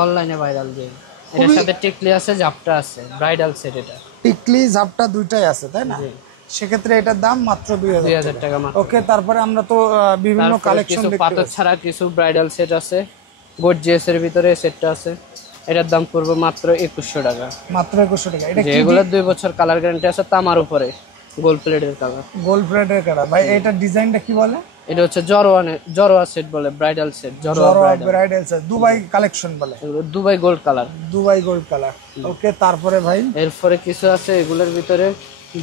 অনলাইনে ভাইরাল যে এটার সাথে টিকলি আছে, জাপটা আছে, ব্রাইডাল সেট। এটা টিকলি ঝাপটা দুইটাই আছে তাই না? সেক্ষেত্রে এটার দাম মাত্র 2000 টাকা মাত্র। ওকে, তারপরে আমরা তো বিভিন্ন কালেকশন কিছু দেখতে পাথর পাচ্ছি। ছাড়া কিছু ব্রাইডাল সেট আছে, গর্জিয়াস এর ভিতরে সেটটা আছে। এটার দাম পড়বে মাত্র 2100 টাকা। মাত্র 2100 টাকা। এটা কি? এগুলো 2 বছর কালার গ্যারান্টি আছে, তামার উপরে গোল্ড প্লেটের কালার। গোল্ড প্লেটের কালার ভাই, এটা ডিজাইনটা কি বলে? এটা হচ্ছে জরোয়া সেট বলে, ব্রাইডাল সেট, জরোয়া ব্রাইডাল সেট, দুবাই কালেকশন বলে, এগুলো Dubai gold colour. Dubai gold colour. Okay, তারপরে ভাই এরপরে কিছু আছে এগুলোর ভিতরে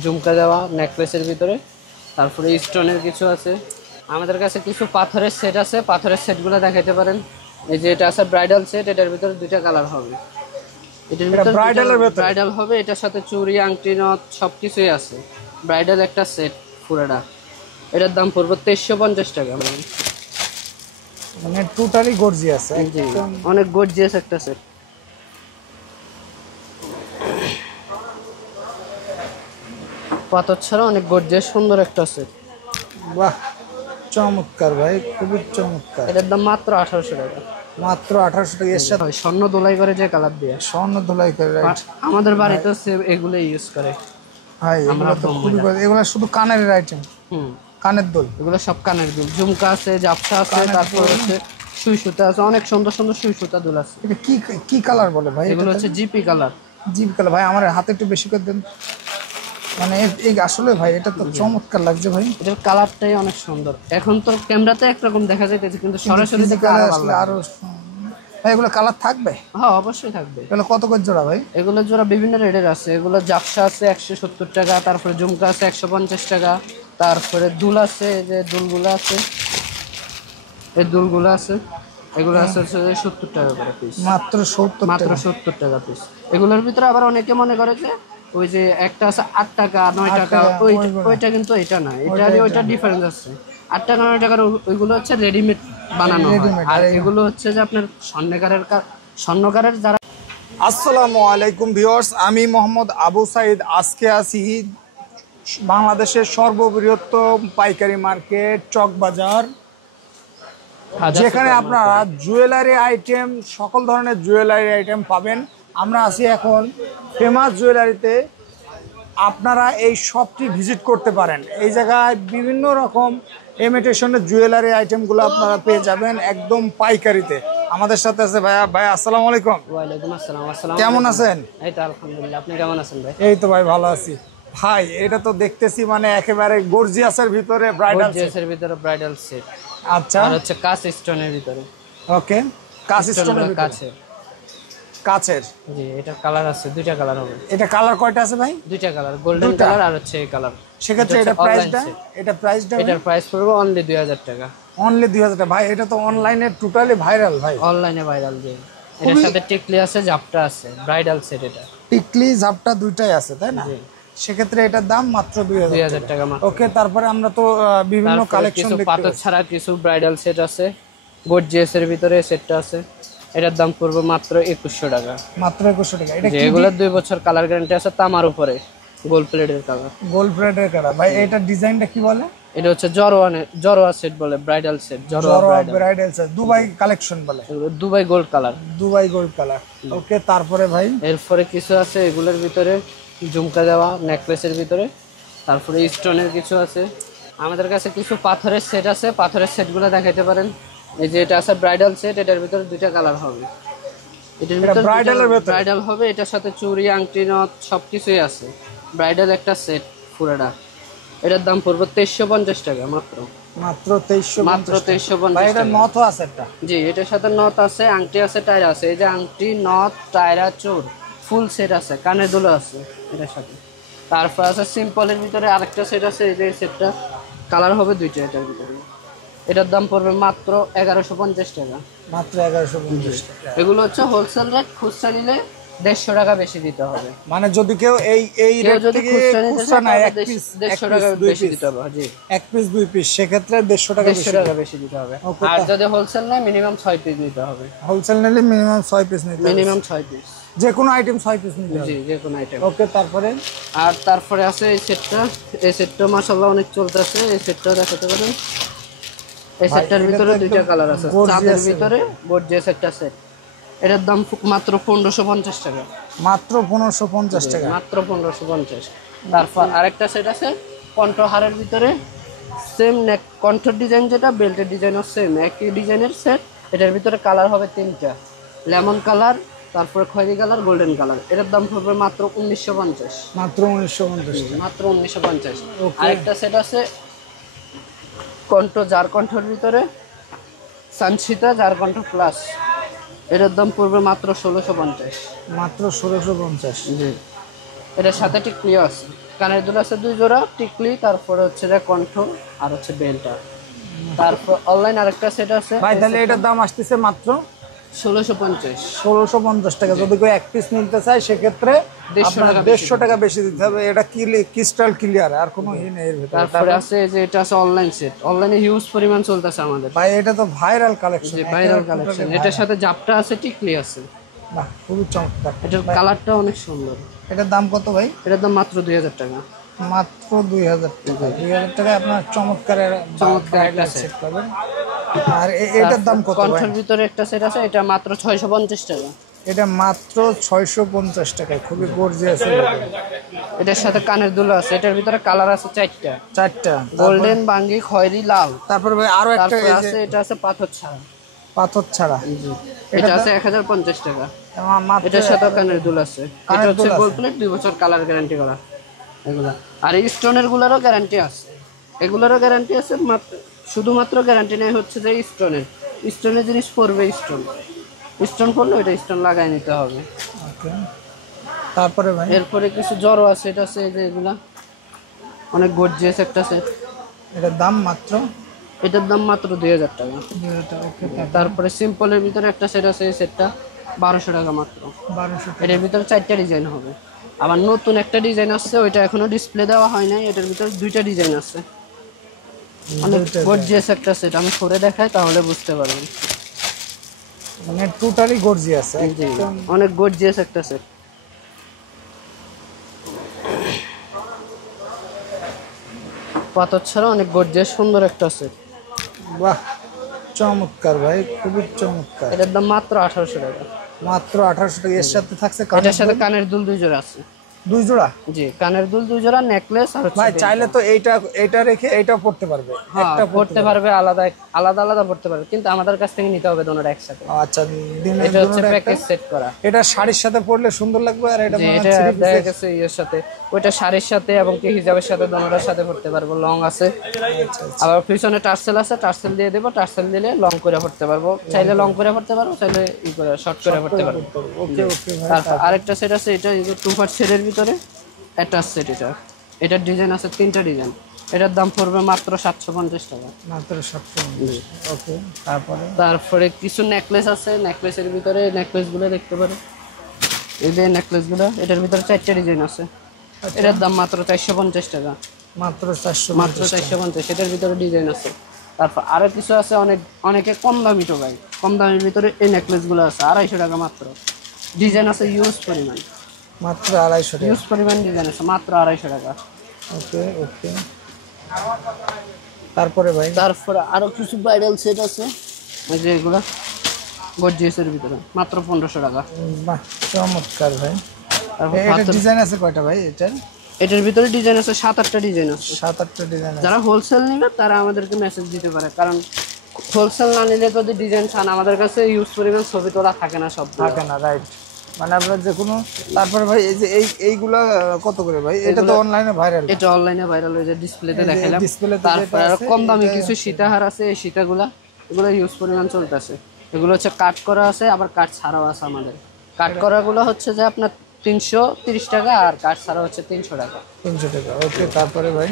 ঝুমকা দেওয়া নেকলেসের ভিতরে, তারপরে স্টোনের কিছু আছে। আমাদের কাছে কিছু পাথরের সেট আছে, পাথরের সেটগুলো দেখাইতে পারেন। এই যে এটা আছে ব্রাইডাল সেট, এটার ভিতরে দুইটা কালার হবে। এটার ভিতরে ব্রাইডাল হবে, এটার সাথে চুড়ি, আংটি, নথ সবকিছুই আছে। ব্রাইডাল একটা সেট পুরোটা। এটার দাম পড়বে 2350 টাকা। মানে টোটালি গর্জিয়াস, অনেক গর্জিয়াস একটা সেট। পাথর ছাড়া অনেক গর্জিয়াস সুন্দর একটা সেট। বাহ, চমৎকার ভাই, খুবই চমৎকার। এটার দাম মাত্র 1800 টাকা। মাত্র 1800 টাকা। এর সাথে স্বর্ণ দোলাই করে যে কালার দিয়ে, স্বর্ণ ধুলাই করে, রাইট। আমাদের বাড়িতে এগুলো ইউজ করে ভাই এগুলো তো খুবই, এগুলো শুধু কানের আইটেম। কানের দুল, এগুলো সব কানের দুল। ঝুমকা আছে, জাপসা আছে, তারপর হচ্ছে সুই সুতা আছে, অনেক সুন্দর সুন্দর সুই সুতা দুল আছে। এটা কি কি কালার বলে ভাই? এগুলো হচ্ছে জিপি কালার। জিপি কালার ভাই, আমার হাতে একটু বেশি করে দেন। মানে এই আসলে ভাই এটা তো চমৎকার লাগছে ভাই, এটার কালারটাই অনেক সুন্দর। এখন তো ক্যামেরাতে একরকম দেখা যাইতেছে, কিন্তু সরাসরি দেখে আসলে আরো। ভাই এগুলো কালার থাকবে? হ্যাঁ, অবশ্যই থাকবে। এগুলো কত করে জোড়া ভাই? এগুলো জোড়া বিভিন্ন রেটের আছে। এগুলো জাপসা আছে 170 টাকা, তারপরে ঝুমকা আছে 150 টাকা, তারপরে দুল আছে, যে দুলগুলো আছে, এই দুলগুলো আছে, এগুলো আছে 70 টাকা করে পিস। মাত্র 70 টাকা পিস। এগুলোর ভিতরে আবার অনেকে মনে করে যে ওই যে একটা আছে 8 টাকা 9 টাকা, ওইটা কিন্তু এটা না, এটা ওইটা ডিফারেন্স আছে। 8 টাকা 9 টাকার ওইগুলো হচ্ছে রেডিমেড বানানো হয়, আর এগুলো হচ্ছে যে আপনার স্বর্ণকারের যারা। আসসালামু আলাইকুম ভিউয়ার্স, আমি মোহাম্মদ আবু সাইদ। আজকে আছি বাংলাদেশের সর্ববৃহত্তম পাইকারি মার্কেট চকবাজার, যেখানে আপনারা জুয়েলারি আইটেম, সকল ধরনের জুয়েলারি আইটেম পাবেন। আমরা আছি এখন ফেমাস জুয়েলারিতে। আপনারা এই শপটি ভিজিট করতে পারেন। এই জায়গায় বিভিন্ন রকম ইমিটেশনের জুয়েলারি আইটেমগুলো আপনারা পেয়ে যাবেন একদম পাইকারিতে। আমাদের সাথে আছে ভাইয়া। ভাই আসসালামু আলাইকুম। ওয়ালাইকুম আসসালাম। আসসালাম, কেমন আছেন? এই তো আলহামদুলিল্লাহ, আপনি কেমন আছেন ভাই? এই তো ভাই ভালো আছি। ভাই এটা তো দেখতেছি মানে একেবারে গর্জিয়াসের ভিতরে ব্রাইডাল সেট। আচ্ছা, আর হচ্ছে কাচ স্টোনের ভিতরে। ওকে, কাচ স্টোনের কাছে কাচের। জি, এটা কালার আছে, দুইটা কালার হবে। এটা কালার কয়টা আছে ভাই? দুইটা কালার, গোল্ডেন কালার আর হচ্ছে এই কালার। সেক্ষেত্রে এটার প্রাইসটা এটার প্রাইস পড়বে অনলি 2000 টাকা। অনলি 2000 টাকা। ভাই এটা তো অনলাইনে টোটালি ভাইরাল ভাই, অনলাইনে ভাইরাল যে এটার সাথে টিকলি আছে, জাপটা আছে, ব্রাইডাল সেট। এটা টিকলি ঝাপটা দুইটাই আছে তাই না? সেক্ষেত্রে এটার দাম মাত্র 2000 টাকা মাত্র। ওকে, তারপরে আমরা তো বিভিন্ন কালেকশন কিছু পাথর ছাড়া কিছু ব্রাইডাল সেট আছে, গর্জিয়াস এর ভিতরে সেটটা আছে। এটার দাম পড়বে মাত্র 2100 টাকা। মাত্র 2100 টাকা। এটা এগুলো 2 বছর কালার গ্যারান্টি আছে, তামার উপরে গোল্ড প্লেটের কালার। গোল্ড প্লেটের কালার ভাই, এটা ডিজাইনটা কি বলে? এটা হচ্ছে জরোয়া সেট বলে, ব্রাইডাল সেট, জরোয়া ব্রাইডাল সেট, দুবাই কালেকশন বলে, Dubai gold colour. Dubai gold colour. Okay, তারপরে ভাই এরপরে কিছু আছে এগুলোর ভিতরে ঝুমকা দেওয়া নেকলেসের ভিতরে, তারপরে স্টোনের কিছু আছে। আমাদের কাছে কিছু পাথরের সেট আছে, পাথরের সেটগুলো দেখাইতে পারেন। এই যে এটা আছে ব্রাইডাল সেট, এটার ভিতরে দুইটা কালার হবে। এটার ভিতরে ব্রাইডাল হবে, এটার সাথে চুড়ি, আংটি, নথ সবকিছুই আছে। ব্রাইডাল একটা সেট পুরোটা। এটার দাম পড়বে 2350 টাকা মাত্র। মাত্র 2350 টাকা। এটা নথ আছে একটা? জি, এটার সাথে নথ আছে, আংটি আছে, টায়রা আছে। এই যে আংটি, নথ, টায়রা, চোর ফুল সেট আছে, কানের দুল আছে এটার সাথে। তারপর আছে সিম্পলের ভিতরে আরেকটা সেট আছে, এই যে সেটটা কালার হবে দুইটা এটার ভিতরে। এটার দাম পড়বে মাত্র 1150 টাকা। মাত্র 1150 টাকা। এগুলো হচ্ছে হোলসেল রেট, খুচরা নিলে 150 টাকা বেশি দিতে হবে। মানে যদি কেউ এই রেট থেকে খুচরা না, এক পিস 150 টাকা বেশি দিতে হবে। জি, এক পিস দুই পিস, সেক্ষেত্রে 150 টাকা বেশি দিতে হবে। আর যদি হোলসেল নেয় মিনিমাম 6 পিস দিতে হবে। হোলসেল নিলে মিনিমাম 6 পিস নিতে হবে। মিনিমাম 6 পিস, যে কোনো আইটেম 6 পিস নিতে হবে। জি, যে কোনো আইটেম। ওকে, তারপরে আছে এই সেটটা। এই সেটটা মাশাআল্লাহ অনেক চলতেছে। এই সেটটা দেখাতে পারেন। এই সেটটার ভিতরে দুইটা কালার আছে, চাঁদের ভিতরে গর্জিয়াস একটা সেট। এটার দাম মাত্র 1550 টাকা। মাত্র 1550 টাকা। মাত্র 1550। তারপর আরেকটা সেট আছে কণ্ঠহারের ভিতরে, সেম নেক কণ্ঠের ডিজাইন যেটা, বেল্টের ডিজাইনও সেম একই ডিজাইনের সেট। এটার ভিতরে কালার হবে 3টা, লেমন কালার, তারপরে খয়েরি কালার, গোল্ডেন কালার। এটার দাম পড়বে মাত্র 1950। মাত্র 1950 টাকা। মাত্র 1950। আরেকটা সেট আছে কণ্ঠ জার কণ্ঠের ভিতরে, সানসিতা জার কণ্ঠ প্লাস। এটার দাম পড়বে মাত্র 1650। মাত্র 1650। জি। এটার সাথে টিকলি আছে, কানের দুল আছে 2 জোড়া, টিকলি, তারপরে হচ্ছে যে কণ্ঠ আর হচ্ছে বেলটা। তারপর অনলাইন আরেকটা সেট আছে ভাই তাহলে এটার দাম আসতেছে মাত্র 1650। 1650 টাকা। যদি কেউ এক পিস নিতে চায় সেক্ষেত্রে 150 টাকা বেশি দিতে হবে। এটা ক্রিস্টাল ক্লিয়ার, আর কোনো ই নেই এর ভিতরে। তারপরে আছে যে এটা আছে অনলাইন সেট, অনলাইনে হিউজ পরিমাণ চলতেছে আমাদের। ভাই এটা তো ভাইরাল কালেকশন। যে ভাইরাল কালেকশন, এটার সাথে জাপটা আছে, টিকলি আছে। বাহ, খুবই চমৎকার। এটার কালারটা অনেক সুন্দর। এটার দাম কত ভাই? এটার দাম মাত্র 2000 টাকা। মাত্র 2000 টাকা। 2000 টাকায় আপনার চমৎকার একটা সেট পাবেন। আর এটার দাম কত ভাই? কণ্ঠের ভিতরে একটা সেট আছে, এটা মাত্র 650 টাকা। এটা মাত্র 650 টাকায়, খুবই গর্জিয়াস। এটার সাথে কানের দুল আছে, এটার ভিতরে কালার আছে 4টা, 4টা, গোল্ডেন, বাঙ্গি, খয়েরি, লাল। তারপরে ভাই আরো একটা তারপরে আছে এটা আছে পাথর ছাড়া। পাথর ছাড়া। এটা আছে 1050 টাকা। মাত্র এটার সাথে কানের দুল আছে, এটা কানের হচ্ছে দুল গোল্ড আছে। প্লেট, 2 বছর কালার গ্যারান্টি করা এগুলা। আর এই স্টোনের গুলারও গ্যারান্টি আছে, এগুলারও গ্যারান্টি আছে। শুধুমাত্র গ্যারান্টি নেই হচ্ছে যে স্টোনের জিনিস পড়বে, স্টোন পড়লে ওইটা স্টোন লাগাই নিতে হবে। ওকে। তারপরে ভাই এরপরে কিছু জড়ো আছে, এটা আছে এই যে এগুলা অনেক গর্জিয়াস একটা সেট। এটার দাম মাত্র এটার দাম মাত্র 2000 টাকা। 2000 টাকা। ওকে। তারপরে সিম্পলের ভিতরে একটা সেট আছে, এই সেটটা 1200 টাকা মাত্র। 1200 টাকা। এটার ভিতরে 4টা ডিজাইন হবে। আবার নতুন একটা ডিজাইন আসছে, ওইটা এখনো ডিসপ্লে দেওয়া হয় নাই। এটার ভিতরে 2টা ডিজাইন আছে, অনেক গর্জিয়াস একটা সেট। আমি করে দেখাই তাহলে বুঝতে পারবেন। মানে টোটালি গর্জিয়াস। জি, অনেক গর্জিয়াস একটা সেট। পাথর ছাড়া অনেক গর্জিয়াস সুন্দর একটা সেট। বাহ, চমৎকার ভাই, খুবই চমৎকার। এটার দাম মাত্র 1800 টাকা। মাত্র 1800 টাকা। এর সাথে থাকছে এটার সাথে কানের দুল 2 জোড়া আছে। 2 জোড়া। জি, কানের দুল 2 জোড়া, নেকলেস আর হচ্ছে ভাই চাইলে তো এইটা রেখে এইটাও পড়তে পারবে। একটা পড়তে পারবে, আলাদা আলাদা পড়তে পারবে, কিন্তু আমাদের কাছ থেকে নিতে হবে দোনোটা একসাথে। আচ্ছা, এটা হচ্ছে প্যাকেজ সেট করা। এটা শাড়ির সাথে পরলে সুন্দর লাগবে। আর এটা জি, এটা দেখা গেছে এর সাথে, ওইটা শাড়ির সাথে এবং কি হিজাবের সাথে দোনোটার সাথে পড়তে পারবো। লং আছে, আবার পিছনে টার্সেল আছে, টার্সেল দিয়ে দেবো। টার্সেল দিলে লং করে পড়তে পারবো, চাইলে লং করে পড়তে পারবো, চাইলে ই করে শর্ট করে পড়তে পারবো। ওকে ওকে ভাই। তারপর আরেকটা সেট আছে, এটা 2 পার্ট সেটের ভিতরে অ্যাটাচ সেট। এটার ডিজাইন আছে 3টা ডিজাইন। এটার দাম পড়বে মাত্র 750 টাকা। মাত্র 750। ওকে। তারপরে কিছু নেকলেস আছে, নেকলেসের ভিতরে নেকলেসগুলো দেখতে পারো, এই যে নেকলেসগুলো। এটার ভিতরে 4টা ডিজাইন আছে। এটার দাম মাত্র 450 টাকা। মাত্র মাত্র 450। এটার ভিতরে ডিজাইন আছে। তারপর আরো কিছু আছে, অনেকে কম দামি তো ভাই, কম দামের ভিতরে এই নেকলেসগুলো আছে 250 টাকা মাত্র। ডিজাইন আছে ইউজ পরিমাণ, মাত্র 250 টাকা। ইউজ পরিমাণ ডিজাইন আছে, মাত্র 250 টাকা। ওকে ওকে। তারপরে ভাই তারপরে আরো কিছু ব্রাইডাল সেট আছে, এই যে এগুলা গর্জিয়াসের ভিতরে, মাত্র 1500 টাকা। বাহ, চমৎকার ভাই। তারপর এটা ডিজাইন আছে কয়টা ভাই? এটার ভিতরে ডিজাইন আছে 7-8টা ডিজাইন আছে। 7-8টা ডিজাইন আছে। যারা হোলসেল নিবে তারা আমাদেরকে মেসেজ দিতে পারে, কারণ হোলসেল না নিলে যদি ডিজাইন চান, আমাদের কাছে ইউজ পরিমাণ ছবি তোলা থাকে না, সব থাকে না, রাইট। মানে আপনার যে কোনো। তারপরে ভাই এই যে এইগুলা কত করে ভাই? এটা তো অনলাইনে ভাইরাল। এটা অনলাইনে ভাইরাল হয়ে যায়, ডিসপ্লেতে দেখাইলাম। ডিসপ্লেতে তারপর আর কম দামি কিছু সীতাহার আছে, এই সীতাগুলা এগুলো ইউজ পরিমাণ চলতেছে। এগুলো হচ্ছে কাট করা আছে, আবার কাট ছাড়াও আছে আমাদের। কাট করাগুলো হচ্ছে যে আপনার 330 টাকা, আর কাট ছাড়া হচ্ছে 300 টাকা। 300 টাকা। ওকে। তারপরে ভাই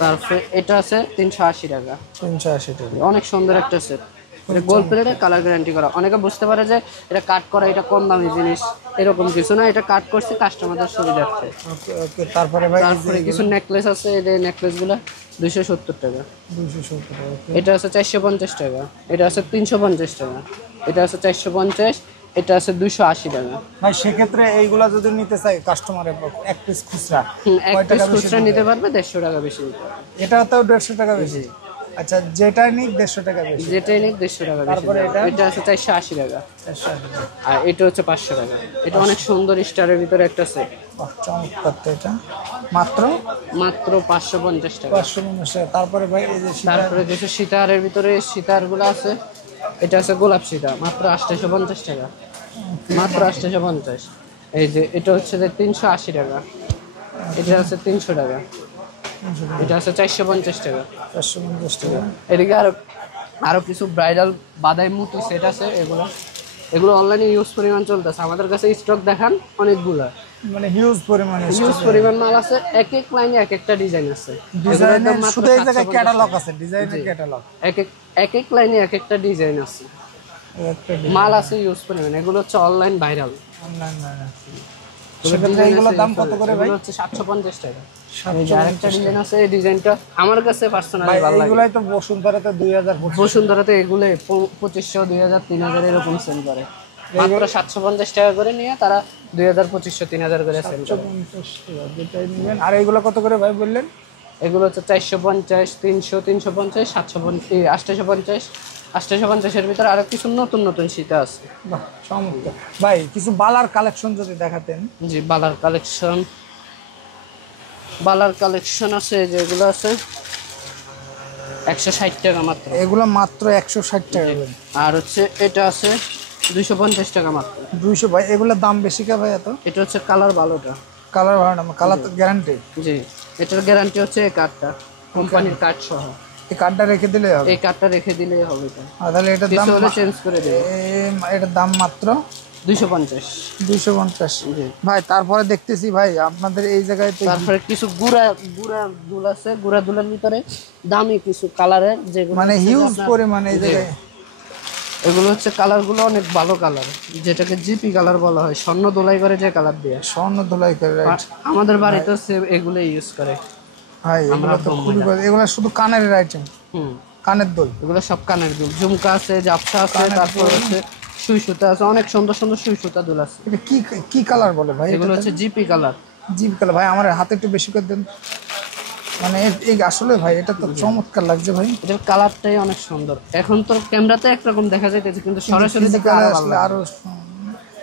তারপরে এটা আছে 380 টাকা। 380 টাকা। অনেক সুন্দর একটা সেট। এটা গোল্ড প্লেটে কালার গ্যারান্টি করা। অনেকে বুঝতে পারে যে এটা কাট করা, এটা কম দামি জিনিস, এরকম কিছু না। এটা কাট করছে কাস্টমারদের সুবিধার্থে। ওকে ওকে। তারপরে ভাই তারপরে কিছু নেকলেস আছে, এই যে নেকলেসগুলো 270 টাকা। 270 টাকা। ওকে। এটা আছে 450 টাকা। এটা আছে 350 টাকা। এটা আছে 450। এটা আছে 280 টাকা। ভাই সেক্ষেত্রে এইগুলা যদি নিতে চাই কাস্টমারের এক পিস খুচরা এক পিস খুচরা নিতে পারবে 150 টাকা বেশি দিতে হবে। এটা তো 150 টাকা বেশি। আচ্ছা, যেটাই নিক 150 টাকা বেশি। যেটাই নিক 150 টাকা বেশি। তারপরে এটা আছে 480 টাকা, 480 টাকা। আর এটা হচ্ছে 500 টাকা। এটা অনেক সুন্দর স্টারের ভিতরে একটা সেট, বাহ, চমৎকার তো এটা। মাত্র মাত্র 550 টাকা। 550 টাকা। তারপরে ভাই এই যে সীতা, তারপরে কিছু সীতাহারের ভিতরে সীতাহারগুলো আছে। এটা আছে গোলাপ সীতা, মাত্র 850 টাকা, মাত্র 850। এই যে এটা হচ্ছে যে 380 টাকা, এটা আছে 300 টাকা, এটা আছে 450 টাকা। 450 টাকা। এদিকে আরো আরো কিছু ব্রাইডাল বাদাই মুতি সেট আছে। এগুলো এগুলো অনলাইনে ইউজ পরিমাণ চলতেছে, আমাদের কাছে স্টক দেখান অনেকগুলো, মানে হিউজ পরিমাণে ইউজ পরিমাণ মাল আছে। এক এক লাইনে এক একটা ডিজাইন আছে। ডিজাইনের শুধু এই জায়গায় ক্যাটালগ আছে, ডিজাইনের ক্যাটালগ। এক এক লাইনে এক একটা ডিজাইন আছে, মাল আছে ইউজ পরিমাণ। এগুলো হচ্ছে অনলাইন ভাইরাল। অনলাইন না, সেক্ষেত্রে এইগুলোর দাম কত করে ভাই? এগুলো হচ্ছে 750 টাকা। এই যে আরেকটা ডিজাইন আছে, এই ডিজাইনটা আমার কাছে পার্সোনালি ভালো লাগে। এইগুলাই তো বসুন্ধরাতে 2000, বসুন্ধরাতে এগুলো 2500, 2000, 3000 এরকম সেল করে। মাত্র 750 টাকা করে নিয়ে তারা 2000, 2500, 3000 করে সেল করে। 750 টাকা যেটাই নেবেন। আর এইগুলো কত করে ভাই বললেন? এগুলো হচ্ছে 450, 300, 350, 750, 850। 850-এর ভিতরে আরো কিছু নতুন নতুন শীতা আছে। বাহ, চমৎকার ভাই। কিছু বালার কালেকশন যদি দেখাতেন। জি, বালার কালেকশন আছে, যেগুলো আছে 160 টাকা মাত্র। এগুলো মাত্র 160 টাকা করে। আর হচ্ছে এটা আছে 250 টাকা মাত্র। 200 ভাই, এগুলোর দাম বেশি কে ভাই এত? এটা হচ্ছে কালার ভালোটা, কালার ভালো না, কালার তো গ্যারান্টি। জি, এটার গ্যারান্টি হচ্ছে এই কার্ডটা, কোম্পানির কার্ড সহ। এই কার্ডটা রেখে দিলে হবে? এই কার্ডটা রেখে দিলেই হবে। এটা আর তাহলে এটার দাম কিছু হলে চেঞ্জ করে দেবে। এটার দাম মাত্র 250। 250 জি। ভাই। তারপরে দেখতেছি ভাই আপনাদের এই জায়গায় তো তারপরে কিছু গুড়া গুড়া দুল আছে, গুড়া দুলের ভিতরে দামি কিছু কালারের, যেগুলো মানে হচ্ছে যে হিউজ আপনার- পরিমাণে এই জি। জায়গায়। এগুলো হচ্ছে কালারগুলো অনেক ভালো কালার, যেটাকে জিপি কালার বলা হয়, স্বর্ণ দোলাই করে যে কালার দিয়ে। স্বর্ণ ধুলাই করে, রাইট। আমাদের বাড়িতে এগুলো ইউজ করে। ভাই এগুলো তো খুবই এগুলো শুধু কানের আইটেম, হুম, কানের দুল। এগুলো সব কানের দুল, ঝুমকা আছে, জাপসা আছে, তারপর হচ্ছে সুই সুতা আছে, অনেক সুন্দর সুন্দর সুই সুতা দুল আছে। এটা কি কি কালার বলে ভাই? এগুলো হচ্ছে জিপি কালার। Zip colour. ভাই আমার হাতে একটু বেশি করে দেন। মানে এই আসলে ভাই এটা তো চমৎকার লাগছে ভাই। এটার কালারটাই অনেক সুন্দর। এখন তো ক্যামেরাতে একরকম দেখা যাইতেছে, কিন্তু সরাসরি দেখলে আরো ভালো আসলে লাগে। আরো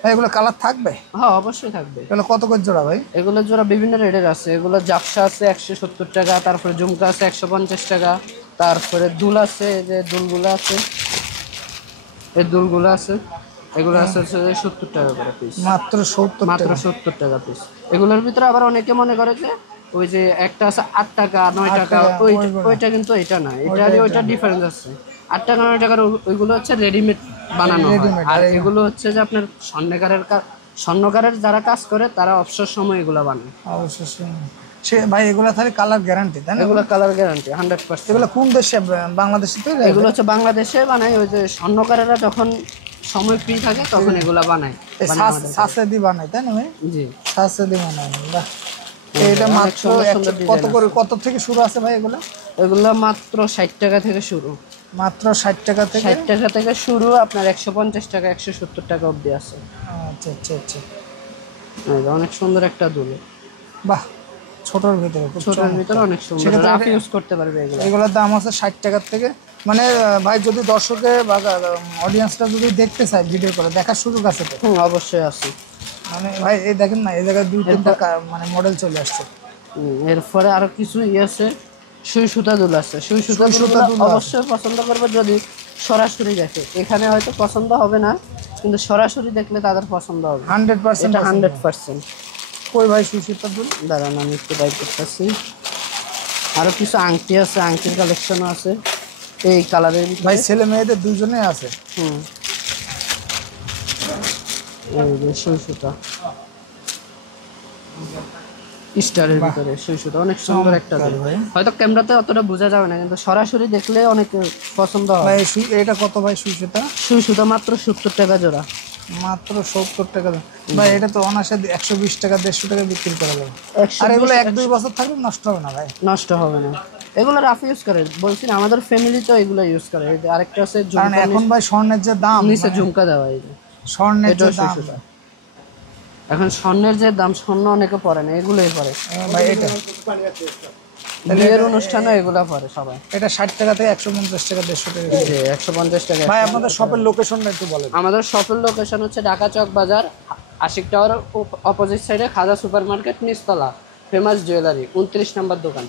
ভাই এগুলো কালার থাকবে? হ্যাঁ, অবশ্যই থাকবে। এগুলো কত করে জোড়া ভাই? এগুলো জোড়া বিভিন্ন রেটের আছে। এগুলো জাপসা আছে 170 টাকা, তারপরে ঝুমকা আছে 150 টাকা, তারপরে দুল আছে, যে দুলগুলো আছে, এই দুলগুলো আছে, এগুলো আছে হচ্ছে 70 টাকা করে পিস। মাত্র 70 মাত্র টাকা। 70 টাকা পিস। এগুলোর ভিতরে আবার অনেকে মনে করে যে ওই যে একটা আছে 8 টাকা, 9 টাকা, ওইটা কিন্তু এটা না, এটা আর ওইটা ডিফারেন্স আছে। 8 টাকা 9 টাকার ওইগুলো হচ্ছে রেডিমেড বানানো হয়। আর এগুলো হচ্ছে যে আপনার স্বর্ণকারের যারা কাজ করে তারা অবসর সময় এগুলো বানায়। অবশ্যই। সে ভাই এগুলো তাহলে কালার গ্যারান্টি তাই না? এগুলো কালার গ্যারান্টি 100%। এগুলো কোন দেশে? বাংলাদেশে তো? এগুলো হচ্ছে বাংলাদেশে বানায়। ওই যে স্বর্ণকারেরা যখন সময় ফ্রি থাকে তখন এগুলা বানায়। সাসেদি বানায় তাই না ভাই? জি, সাসেদি বানায়। বাহ, এটা মাত্র কত করে, কত থেকে শুরু আছে ভাই এগুলো? এগুলো মাত্র 60 টাকা থেকে শুরু। মাত্র 60 টাকা থেকে? 60 টাকা থেকে শুরু, আপনার 150 টাকা, 170 টাকা অবধি আছে। আচ্ছা আচ্ছা আচ্ছা। এই যে অনেক সুন্দর একটা দুল, বাহ, ছোটর ভিতরে, ছোটর ভিতরে অনেক সুন্দর, রাফ ইউজ করতে পারবে এগুলো। এগুলোর দাম আছে 60 টাকার থেকে। মানে ভাই যদি দর্শকে বা অডিয়েন্সটা যদি দেখতে চায় ভিডিও করে, দেখার সুযোগ আছে তো? অবশ্যই আছে। মানে ভাই এই দেখেন না, এই জায়গায় 2-3টা মানে মডেল চলে আসছে। এরপরে আরো কিছু আছে, সুই সুতা দুল আছে। সুই সুতা দুল অবশ্যই পছন্দ করবে যদি সরাসরি দেখে। এখানে হয়তো পছন্দ হবে না, কিন্তু সরাসরি দেখলে তাদের পছন্দ হবে 100%। এটা 100%। কই ভাই সুশীতল দুল? দাঁড়ান আমি একটু বাই করতেছি। আরো কিছু আংটি আছে, আংটির কালেকশনও আছে এই কালারের। ভাই ছেলে মেয়েদের দুজনেই আছে। হুম, এই যে সুই সুতা স্টারের ভিতরে সুই সুতা, অনেক সুন্দর একটা দুল। হয়তো ক্যামেরাতে অতটা বোঝা যাবে না, কিন্তু সরাসরি দেখলে অনেক পছন্দ হবে। ভাই এটা কত ভাই সুশীতা? সুই সুতা মাত্র 70 টাকা জোড়া। মাত্র 70 টাকা। ভাই এটা তো অনাসে 120 টাকা 150 টাকা বিক্রি করা যাবে। আর এগুলো 1-2 বছর থাকলে নষ্ট হবে না ভাই? নষ্ট হবে না, এগুলো রাফ ইউজ করে। বলছি না, আমাদের ফ্যামিলি তো এগুলো ইউজ করে। এই যে আরেকটা আছে কারণ ঝুমকা, এখন ভাই স্বর্ণের যে দাম, নিচে ঝুমকা দেওয়া, এই যে স্বর্ণের যে এটাও সুই দাম। সুতা। এখন স্বর্ণের যে দাম, স্বর্ণ অনেকে পরে না, এগুলোই পরে। ভাই এটা বিয়ের অনুষ্ঠানে এগুলা পরে সবাই। এটা 60 টাকা থেকে 150 টাকা 150 টাকা। জি 150 টাকা। ভাই আপনাদের শপের লোকেশনটা একটু বলেন। আমাদের শপের লোকেশন হচ্ছে ঢাকা চক বাজার, আশিক টাওয়ার অপোজিট সাইডে খাজা সুপার মার্কেট নিচতলা, ফেমাস জুয়েলারি, 29 নম্বর দোকান।